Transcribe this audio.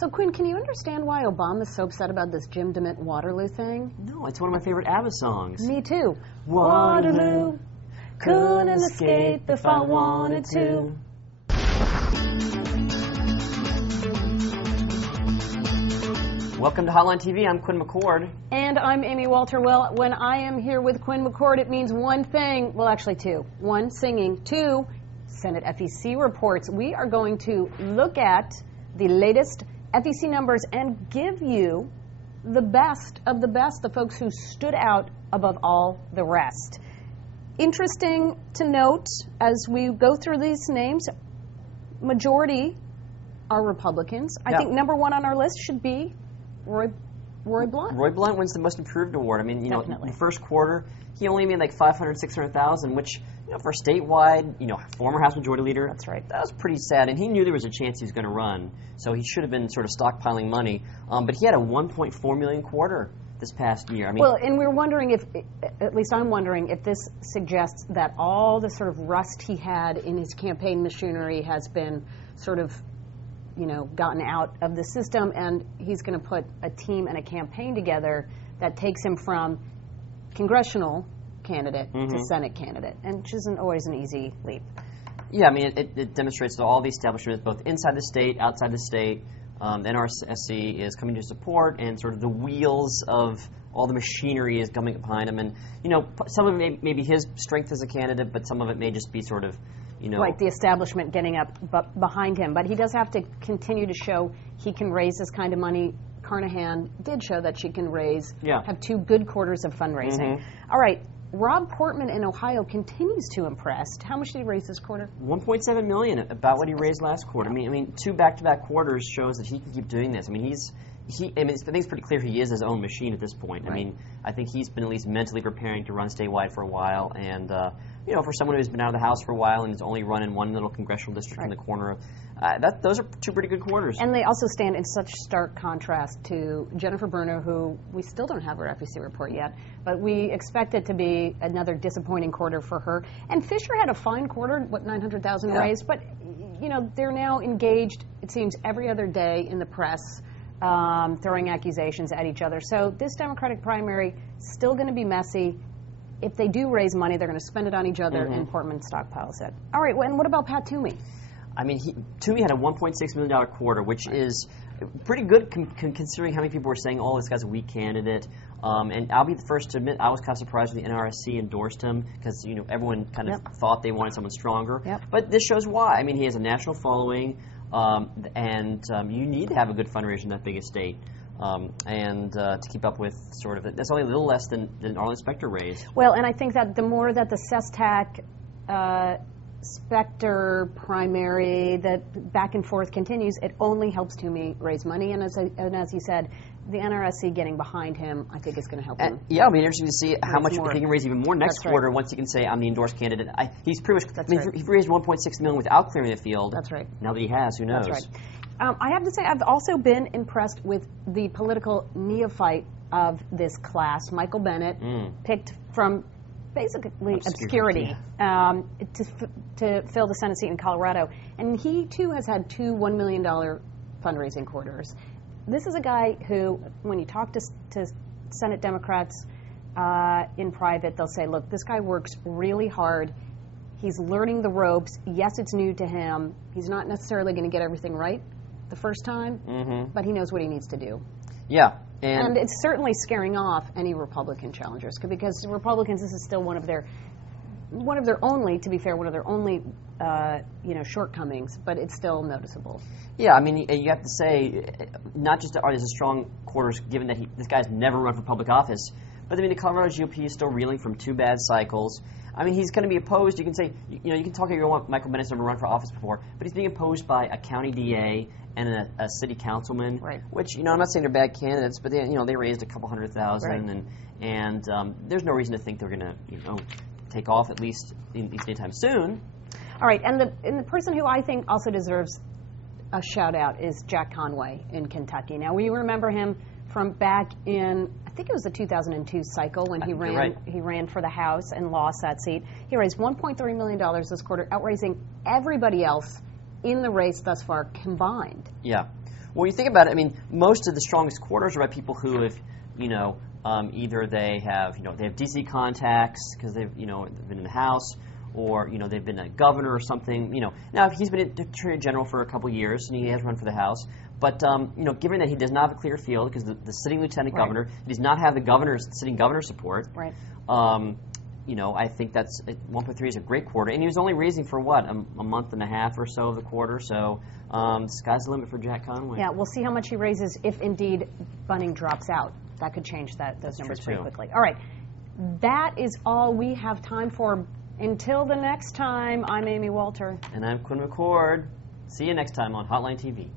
So, Quinn, can you understand why Obama's so upset about this Jim DeMint Waterloo thing? No, it's one of my favorite ABBA songs. Me too. Waterloo, couldn't escape if I wanted to. Welcome to Hotline TV. I'm Quinn McCord. And I'm Amy Walter. Well, when I am here with Quinn McCord, it means one thing. Well, actually two. One, singing. Two, Senate FEC reports. We are going to look at the latest FEC numbers and give you the best, the folks who stood out above all the rest. Interesting to note, as we go through these names, majority are Republicans. I think number one on our list should be Roy Blunt. Roy Blunt wins the Most Improved Award. I mean, you Definitely. know, in the first quarter, he only made like $500,000, $600,000, which, you know, for statewide, you know, former House Majority Leader. That's right. That was pretty sad, and he knew there was a chance he was going to run, so he should have been sort of stockpiling money. But he had a $1.4 million quarter this past year. I mean, well, and we're wondering if, at least I'm wondering, if this suggests that all the sort of rust he had in his campaign machinery has been sort of, you know, gotten out of the system, and he's going to put a team and a campaign together that takes him from congressional candidate to Senate candidate, and which isn't always an easy leap. Yeah, I mean, it demonstrates that all the establishments, both inside the state, outside the state, the NRSC is coming to support, and sort of the wheels of all the machinery is coming behind him. And, you know, some of it may be his strength as a candidate, but some of it may just be sort of, you know, right, the establishment getting up behind him. But he does have to continue to show he can raise this kind of money. Carnahan did show that she can raise, have 2 good quarters of fundraising. All right, Rob Portman in Ohio continues to impress. How much did he raise this quarter? $1.7 million, about what he raised last quarter. I mean, 2 back-to-back quarters shows that he can keep doing this. I mean, I think it's pretty clear he is his own machine at this point. Right. I mean, I think he's been at least mentally preparing to run statewide for a while, and you know, for someone who's been out of the House for a while and has only run in one little congressional district in the corner, those are 2 pretty good quarters. And they also stand in such stark contrast to Jennifer Bruner, who we still don't have her FEC report yet, but we expect it to be another disappointing quarter for her. And Fisher had a fine quarter, what, $900,000 raised, but you know, they're now engaged, it seems, every other day in the press, throwing accusations at each other. So this Democratic primary still going to be messy. If they do raise money, they're going to spend it on each other, and Portman stockpiles it. All right, well, and what about Pat Toomey? I mean, Toomey had a $1.6 million quarter, which is pretty good considering how many people were saying, oh, this guy's a weak candidate. And I'll be the first to admit, I was kind of surprised when the NRSC endorsed him because, you know, everyone kind of thought they wanted someone stronger. But this shows why. I mean, he has a national following, and you need to have a good fundraiser in that big a state. And to keep up with sort of, that's only a little less than Arlen Specter raised. Well, and I think that the more that the SESTAC Specter primary, that back and forth continues, it only helps Toomey raise money. And as you said, the NRSC getting behind him, I think, is going to help him. Yeah, it'll be interesting to see how much he can raise even more next quarter once he can say, I'm the endorsed candidate. He's pretty much, he raised $1.6 million without clearing the field. That's right. Now that he has, who knows? That's right. I have to say, I've also been impressed with the political neophyte of this class, Michael Bennett, picked from basically obscurity to fill the Senate seat in Colorado. And he, too, has had 2 $1 million fundraising quarters. This is a guy who, when you talk to Senate Democrats in private, they'll say, look, this guy works really hard. He's learning the ropes. Yes, it's new to him. He's not necessarily going to get everything right the first time, but he knows what he needs to do. Yeah. And it's certainly scaring off any Republican challengers, because Republicans, this is still one of their only, to be fair, one of their only shortcomings, but it's still noticeable. Yeah, I mean, you have to say, not just are these strong quarters, given that this guy's never run for public office, but I mean, the Colorado GOP is still reeling from 2 bad cycles. I mean, he's going to be opposed. You can say, you can talk about you want Michael Bennett's never run for office before, but he's being opposed by a county DA and a city councilman, which, I'm not saying they're bad candidates, but they raised a couple $100,000, and there's no reason to think they're going to, take off, at least anytime soon. All right, and the person who I think also deserves a shout out is Jack Conway in Kentucky. Now, we remember him from back in, I think it was the 2002 cycle when he ran for the House and lost that seat. He raised $1.3 million this quarter, outraising everybody else in the race thus far combined. Yeah. Well, you think about it, I mean, most of the strongest quarters are by people who have, either they have DC contacts because they've been in the House, or they've been a governor or something. Now he's been Attorney General for a couple of years and he has run for the House. But given that he does not have a clear field because the sitting lieutenant governor does not have the sitting governor's support. Right. I think that's 1.3 is a great quarter, and he was only raising for what a month and a half or so of the quarter. So sky's the limit for Jack Conway. Yeah, we'll see how much he raises if indeed Bunning drops out. That could change those numbers pretty quickly. All right, that is all we have time for. Until the next time, I'm Amy Walter. And I'm Quinn McCord. See you next time on Hotline TV.